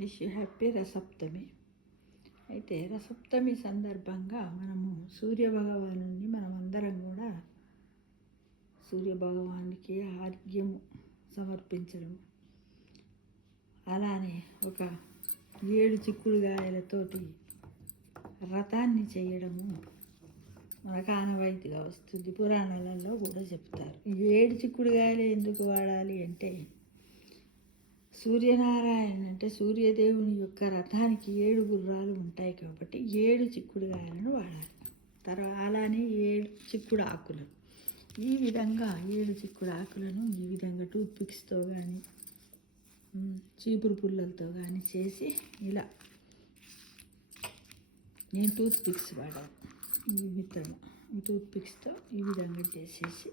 Wish you happy రసప్తమి. అయితే రసప్తమి సందర్భంగా మనము సూర్యభగవాను మనమందరం కూడా సూర్యభగవానికి ఆర్ఘ్యము సమర్పించడం, అలానే ఒక 7 చిక్కుడుగాయలతోటి రథాన్ని చేయడము మనకు ఆనవాయితీగా వస్తుంది. పురాణాలలో కూడా చెప్తారు. 7 చిక్కుడుగాయలు ఎందుకు వాడాలి అంటే, సూర్యనారాయణ అంటే సూర్యదేవుని యొక్క రథానికి 7 గుర్రాలు ఉంటాయి కాబట్టి 7 చిక్కుడుగాయలను వాడాలి. తర్వాత అలానే 7 చిక్కుడు ఆకులు, ఈ విధంగా 7 చిక్కుడు ఆకులను ఈ విధంగా టూత్ పిక్స్తో కానీ చీపురు పుల్లలతో కానీ చేసి, ఇలా నేను టూత్ పిక్స్ వాడాను. ఈ మిత్రము ఈ టూత్ పిక్స్తో ఈ విధంగా చేసేసి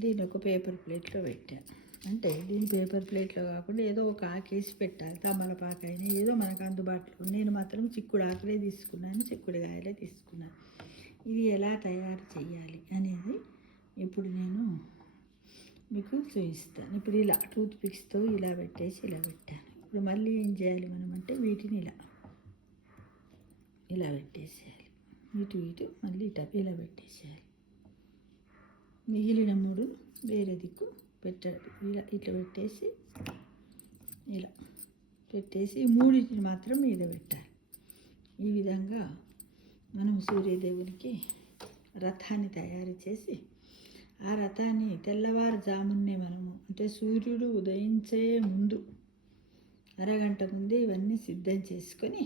దీన్ని ఒక పేపర్ ప్లేట్లో పెట్టాను. అంటే దీని పేపర్ ప్లేట్లో కాకుండా ఏదో ఒక ఆకేసి పెట్టాలి. తమలపాకైనా ఏదో మనకు అందుబాటులో. నేను మాత్రం చిక్కుడు ఆకులే తీసుకున్నాను, చిక్కుడుగాయలే తీసుకున్నాను. ఇది ఎలా తయారు చేయాలి అనేది ఇప్పుడు నేను మీకు చూపిస్తాను. ఇప్పుడు ఇలా టూత్ పిక్స్తో ఇలా పెట్టేసి ఇలా పెట్టాను. ఇప్పుడు మళ్ళీ ఏం చేయాలి మనం అంటే, వీటిని ఇలా పెట్టేసేయాలి. ఇటు మళ్ళీ ఇలా పెట్టేసేయాలి. మిగిలిన 3 వేరే దిక్కు పెట్టాలి. ఇట్లా పెట్టేసి ఇలా పెట్టేసి 3టిని మాత్రం మీద పెట్టాలి. ఈ విధంగా మనం సూర్యదేవునికి రథాన్ని తయారు చేసి, ఆ రథాన్ని తెల్లవారుజామునే మనము అంటే సూర్యుడు ఉదయించే ముందు అరగంట ముందే ఇవన్నీ సిద్ధం చేసుకొని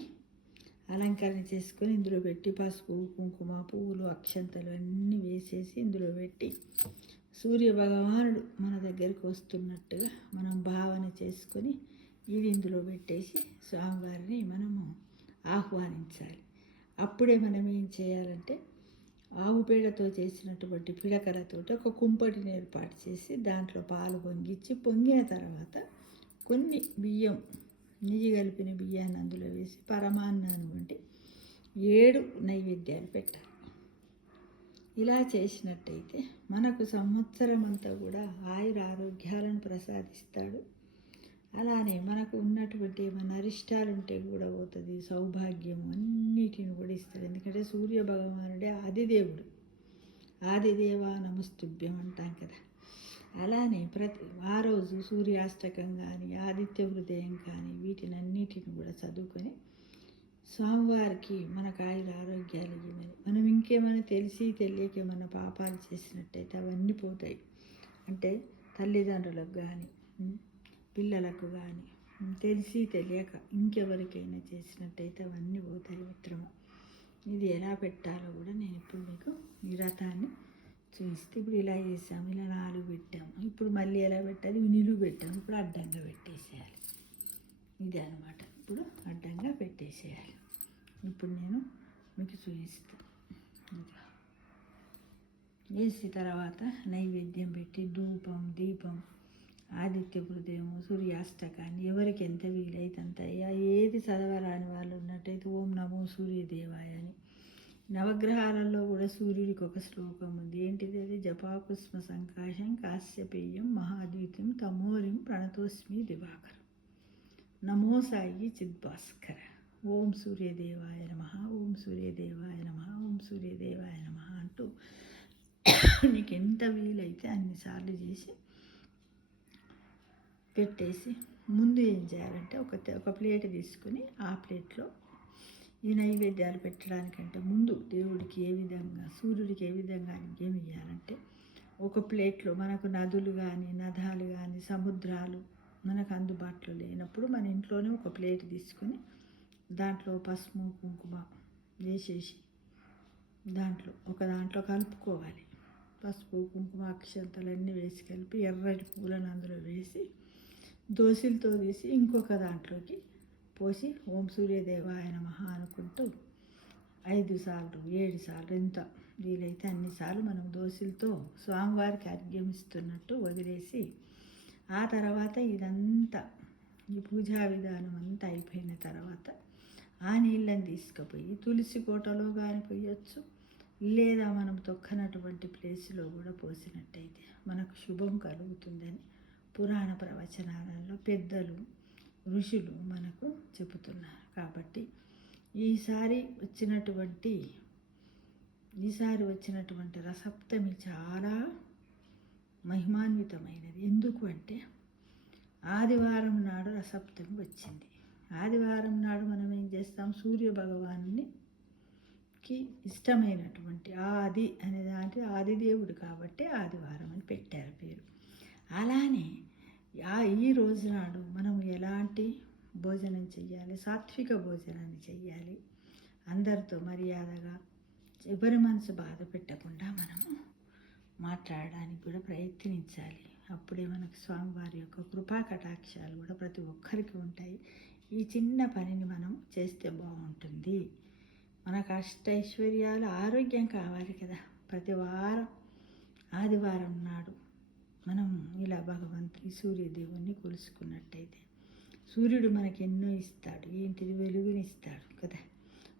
అలంకరణ చేసుకొని ఇందులో పెట్టి పసుపు, కుంకుమ, పువ్వులు, అక్షంతలు అన్నీ వేసేసి ఇందులో పెట్టి సూర్యభగవానుడు మన దగ్గరికి వస్తున్నట్టుగా మనం భావన చేసుకొని ఇది ఇందులో పెట్టేసి స్వామివారిని మనము ఆహ్వానించాలి. అప్పుడే మనం ఏం చేయాలంటే, ఆవు పేడతో చేసినటువంటి పిడకలతోటి ఒక కుంపటిని ఏర్పాటు చేసి దాంట్లో పాలు పొంగిచ్చి, పొంగిన తర్వాత కొన్ని బియ్యం, నెయ్యి కలిపిన బియ్యాన్ని అందులో వేసి పరమాన్నాన్ని వంటి 7 నైవేద్యాలు పెట్టాలి. ఇలా చేసినట్టయితే మనకు సంవత్సరం అంతా కూడా ఆయుర ఆరోగ్యాలను ప్రసాదిస్తాడు. అలానే మనకు ఉన్నటువంటి ఏమైనా అరిష్టాలు ఉంటే కూడా పోతుంది, సౌభాగ్యం అన్నిటిని కూడా ఇస్తాడు. ఎందుకంటే సూర్య భగవానుడే ఆదిదేవుడు. ఆదిదేవ నమస్తుభ్యం అంటాం కదా. అలానే ఆ రోజు సూర్యాష్టకం కానీ ఆదిత్య హృదయం కానీ వీటినన్నిటిని కూడా చదువుకొని స్వామివారికి మనకు ఆయుర ఆరోగ్యాలు ఇవ్వమని, మనం ఇంకేమైనా తెలిసి తెలియక ఏమైనా పాపాలు చేసినట్టయితే అవన్నీ పోతాయి. అంటే తల్లిదండ్రులకు కానీ పిల్లలకు కానీ తెలిసి తెలియక ఇంకెవరికైనా చేసినట్టయితే అవన్నీ పోతాయి మిత్రము. ఇది ఎలా పెట్టాలో కూడా నేను ఇప్పుడు మీకు ఈ రథాన్ని చూపిస్తే, ఇప్పుడు ఇలా చేసాము, ఇలా 4 పెట్టాము. ఇప్పుడు మళ్ళీ ఎలా పెట్టాలి, నిలువు పెట్టాము. ఇప్పుడు అడ్డంగా పెట్టేసేయాలి. ఇదే అనమాట. ఇప్పుడు అడ్డంగా పెట్టేసేయాలి. ఇప్పుడు నేను మీకు చూపిస్తాను. వేసి తర్వాత నైవేద్యం పెట్టి ధూపం, దీపం, ఆదిత్య హృదయం, సూర్యాష్టకాన్ని ఎవరికి ఎంత వీలైతే అంత, ఏది చదవరాని వాళ్ళు ఉన్నట్టయితే ఓం నమో సూర్యదేవాయ అని. నవగ్రహాలలో కూడా సూర్యుడికి ఒక శ్లోకం ఉంది. ఏంటిది అది? జపాకుస్మ సంకాశం కాశ్యపేయం మహాద్వితం తమోరిం ప్రణతోస్మి దివాకరం నమో సాయి చిద్భాస్కర. ఓం సూర్యదేవాయ నమః, ఓం సూర్యదేవాయ నమః, ఓం సూర్యదేవాయ నమః అంటూ నీకు ఎంత వీలైతే అన్నిసార్లు చేసి పెట్టేసి, ముందు ఏం చేయాలంటే ఒక ప్లేట్ తీసుకుని ఆ ప్లేట్లో ఈ నైవేద్యాలు పెట్టడానికంటే ముందు దేవుడికి ఏ విధంగా, సూర్యుడికి ఏ విధంగా అర్ఘ్యం ఇవ్వాలంటే, ఒక ప్లేట్లో మనకు నదులు కానీ నదాలు కానీ సముద్రాలు మనకు అందుబాటులో లేనప్పుడు మన ఇంట్లోనే ఒక ప్లేట్ తీసుకొని దాంట్లో పసుపు కుంకుమ వేసేసి దాంట్లో కలుపుకోవాలి. పసుపు కుంకుమ అక్షంతలన్నీ వేసి కలిపి ఎర్రటి పూలను అందులో వేసి దోశలతో తీసి ఇంకొక దాంట్లోకి పోసి ఓం సూర్యదేవాయ నమః అనుకుంటూ 5 సార్లు 7 సార్లు ఎంత వీలైతే అన్నిసార్లు మనం దోశలతో స్వామివారికి అర్ఘ్యం ఇస్తున్నట్టు వదిలేసి, ఆ తర్వాత ఇదంతా ఈ పూజా విధానం అంతా అయిపోయిన తర్వాత ఆ నీళ్ళని తీసుకుపోయి తులసి కోటలో కానీ పోయొచ్చు, లేదా మనం తొక్కనటువంటి ప్లేస్లో కూడా పోసినట్టయితే మనకు శుభం కలుగుతుందని పురాణ ప్రవచనాలలో పెద్దలు ఋషులు మనకు చెబుతున్నారు. కాబట్టి ఈసారి వచ్చినటువంటి రసప్తమి చాలా మహిమాన్వితమైనది. ఎందుకు అంటే ఆదివారం నాడు రసప్తమి వచ్చింది. ఆదివారం నాడు మనం ఏం చేస్తాం, సూర్య భగవానునికి ఇష్టమైనటువంటి ఆది అనే దాంట్లో ఆదిదేవుడు కాబట్టి ఆదివారం అని పెట్టారు పేరు. అలానే ఈ రోజు నాడు మనం ఎలాంటి భోజనం చెయ్యాలి, సాత్విక భోజనాన్ని చెయ్యాలి. అందరితో మర్యాదగా ఎవరి మనసు బాధ పెట్టకుండా మనము మాట్లాడడానికి కూడా ప్రయత్నించాలి. అప్పుడే మనకు స్వామివారి యొక్క కృపా కటాక్షాలు కూడా ప్రతి ఒక్కరికి ఉంటాయి. ఈ చిన్న పనిని మనం చేస్తే బాగుంటుంది. మనకు అష్టైశ్వర్యాలు, ఆరోగ్యం కావాలి కదా. ప్రతి వారం ఆదివారం నాడు మనం ఇలా ఈ సూర్యదేవుని కొలుసుకున్నట్టయితే సూర్యుడు మనకి ఎన్నో ఇస్తాడు. ఏంటిది, వెలుగునిస్తాడు కదా.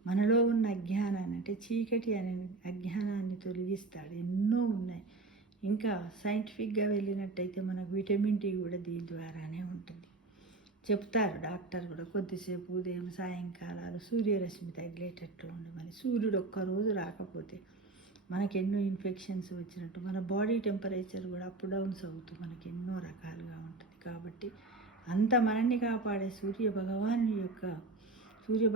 మనలో ఉన్న అజ్ఞానాన్ని, అంటే చీకటి అనే అజ్ఞానాన్ని తొలగిస్తాడు. ఎన్నో ఉన్నాయి. ఇంకా సైంటిఫిక్గా వెళ్ళినట్టయితే మనకు విటమిన్ డి కూడా దీని ద్వారానే ఉంటుంది. చెప్తారు డాక్టర్ కూడా, కొద్దిసేపు ఉదయం సాయంకాలాలు సూర్యరశ్మి తగిలేటట్లు ఉండమని. సూర్యుడు ఒక్కరోజు రాకపోతే మనకు ఎన్నో ఇన్ఫెక్షన్స్ వచ్చినట్టు, మన బాడీ టెంపరేచర్ కూడా అప్ డౌన్స్ అవుతూ మనకి ఎన్నో రకాలుగా ఉంటుంది. కాబట్టి అంత మనల్ని కాపాడే సూర్య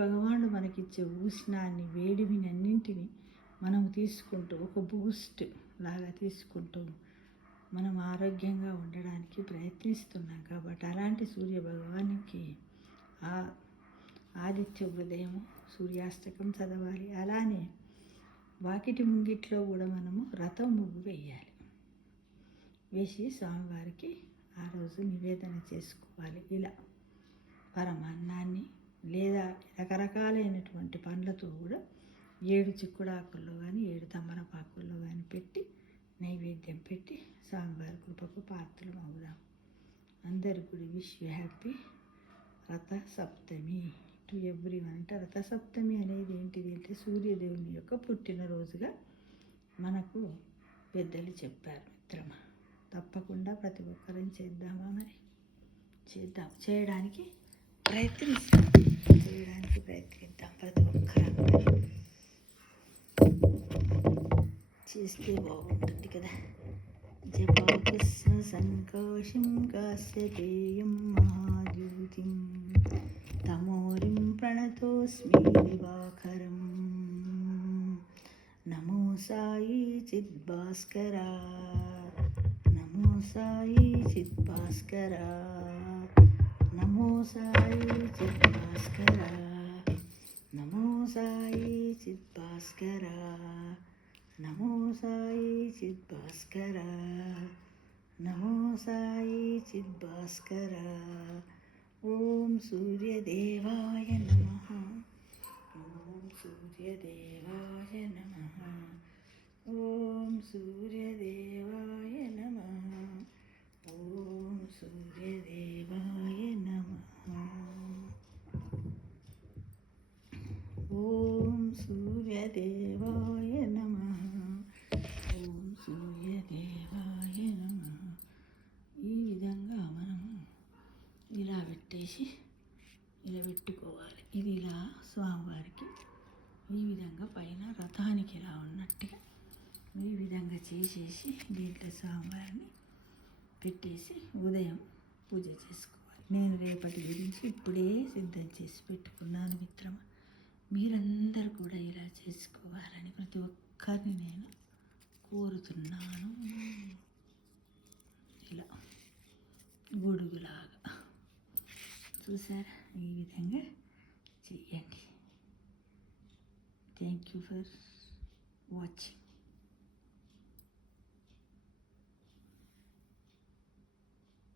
భగవానుడు మనకిచ్చే ఉష్ణాన్ని, వేడిమిని అన్నింటినీ మనం తీసుకుంటూ ఒక బూస్ట్ లాగా తీసుకుంటూ మనం ఆరోగ్యంగా ఉండడానికి ప్రయత్నిస్తున్నాం. కాబట్టి అలాంటి సూర్య భగవానికి ఆదిత్య హృదయం, సూర్యాష్టకం చదవాలి. అలానే వాకిటి ముంగిట్లో కూడా మనము రథం ముగ్గు వేయాలి. వేసి స్వామివారికి ఆ రోజు నివేదన చేసుకోవాలి. ఇలా పరమాన్నాన్ని లేదా రకరకాలైనటువంటి పండ్లతో కూడా 7 చిక్కుడాకుల్లో కానీ 7 తమలపాకుల్లో కానీ పెట్టి నైవేద్యం పెట్టి స్వామివారి కృపకు పాత్రలు అవుదాం. అందరు కూడా wish you happy Ratha Saptami to everyone. అంటే రథ సప్తమి అనేది ఏంటిది అంటే సూర్యదేవుని యొక్క పుట్టినరోజుగా మనకు పెద్దలు చెప్పారు. మిత్రమా, తప్పకుండా ప్రతి ఒక్కరం చేద్దామా? మరి చేయడానికి ప్రయత్నిద్దాం. ప్రతి ఒక్కరం చేస్తే బాగుంటుంది కదా. జపాకృష్ణ సంకోశం కాశ్యపేయం మహాద్యూతిం తమోరిం ప్రణతోస్మి దివాకరం. నమో సాయి చిద్భాస్కరా, నమో సాయి చిద్భాస్కరా, నమో సాయి చిద్భాస్కరా, నమో సాయి చిద్భాస్కరా, నమో సాయి చిద్భాస్కరా, నమో సాయి చిద్భాస్కరా. ఓం సూర్యదేవాయ నమః, ఓం సూర్యదేవాయ నమః, ఓం సూర్యదేవాయ నమః, ఓం సూర్యదేవాయ నమః, ఓం సూర్యదేవాయ నమః, ఓం సూర్యదేవాయ నమః. ఈ విధంగా మనము ఇలా పెట్టుకోవాలి. ఇది ఇలా స్వామివారికి ఈ విధంగా పైన రథానికి ఇలా ఉన్నట్టుగా ఈ విధంగా చేసేసి దీంట్లో స్వామివారిని పెట్టేసి ఉదయం పూజ చేసుకోవాలి. నేను రేపటి గురించి ఇప్పుడే సిద్ధం చేసి పెట్టుకున్నాను మిత్రమా. మీరందరూ కూడా ఇలా చేసుకోవాలని ప్రతి ఒక్కరిని నేను కోరుతున్నాను. ఇలా గొడుగులాగా చూసారా, ఈ విధంగా చెయ్యండి. Thank you for watching.